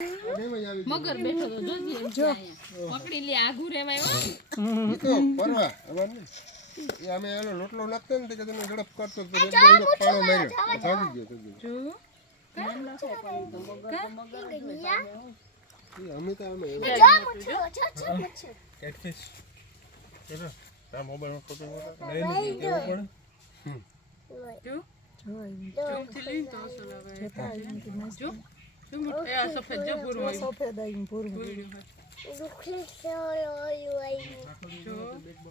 મગર બેઠો તો જોજી જો પકડી લે આઘું રેવાય હો તો પરવા અમાર ને એ અમે એનો લોટલો નાખતો ને કે તમે ઝડપ કરતો તો પાણો માર્યો ભાગી ગયો તો જો અમે તો અમે કેટફિશ ચલો આ મોબાઈલમાં ફોટો લઈને દેવો પડે જો જોમથી લઈને તો અસલ આવે જો એ આ સફેદ જો પૂરું આવ્યું સફેદ આઈ પૂરું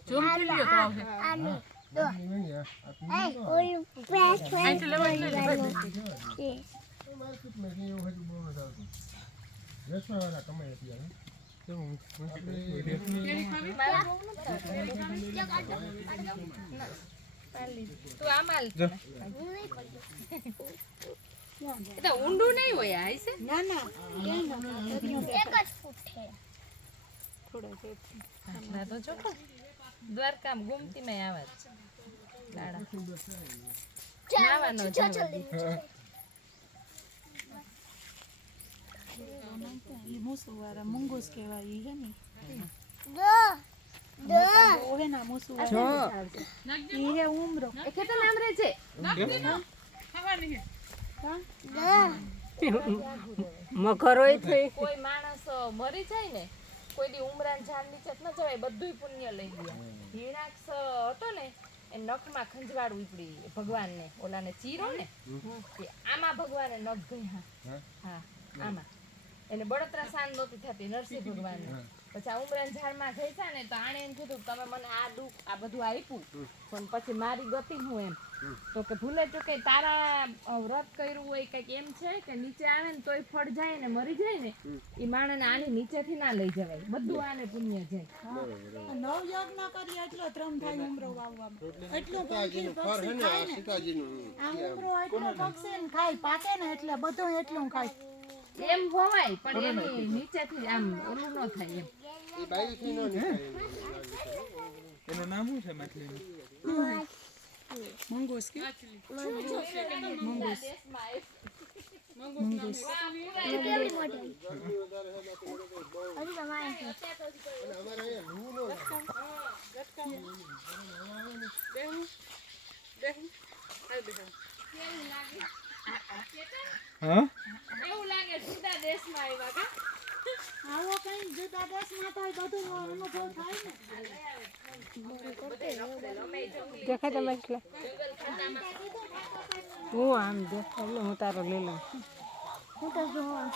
જોમથી લ્યો તો આવશે આઈથી લેવા લે રસવાળા કમાય અત્યારે તું આમાલ એ તો ઊંડું નહીં હોય આ છે ના ના એક જ ફૂટ છે ના તો જો દ્વારકામ ગુમતી માં આવે છે દાડા નાવાનો જલ્દી ઈ મુસુવારા મંગોસ કહેવાય ઈ હે ને દો ઓહે ના મુસુવારા ઈ હે ઉમરો એ કે તો નામ રે છે મગર હોય તો કોઈ માણસ મરી જાય ને કોઈ દી ઉમરાન ઝાડ નીચે ન જવાય બધુંય પુણ્ય લઈ ગયા હિરણાક્ષ હતો ને એ નખમાં ખંજવાળ ઉપડી ભગવાનને ઓલાને ચીરો ને આમાં ભગવાને નખ ગયા હા આમાં એને બળતરા શાન નહોતી થતી નરસિંહ ભગવાનને પછી આ ઉમરાન ઝાડમાં ગઈ છે ને તો આણે એમ કીધું તમે મને આ દુઃખ આ બધું આપ્યું પણ પછી મારી ગતિ હું એમ તો કે ભૂલે ચૂકે તારા વ્રત કર્યું હોય કંઈક એમ છે કે નીચે આવે ને તોય ફળ જાય ને મરી જાય ને એ માણસને આની નીચેથી ના લઈ જવાય બધું આને પુણ્ય જાય નવ યજ્ઞ ના કરી એટલો ત્રમ થાય ઉમરો વાવવામાં એટલું પક્ષી ફર હે ને ખાય આ ને સીતાજીનું આ ઉમરો એટલો પક્ષી ને ખાય પાકે ને એટલે બધું એટલું ખાય એમ હોવાય પણ એની નીચેથી આમ ઓલું ન થાય એમ એ બાઈથી નો નીકળે એનું નામ શું છે માછલીનું મંગોસ કે મંગોસ મંગોસ કેવી મોટી હજી તમારે અમારે અહીંયા રૂ નો હા એવું લાગે જુદા દેશમાં આવ્યા કા આવો કઈ જુદા દેશમાં થાય બધું અનુભવ થાય ને દેખાય તમે એટલે હું આમ દેખાય હું તારો લઈ લઉં હું તો જોવા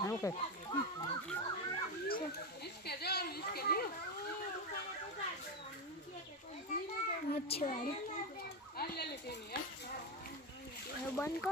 આમ કે મચ્છર બંધ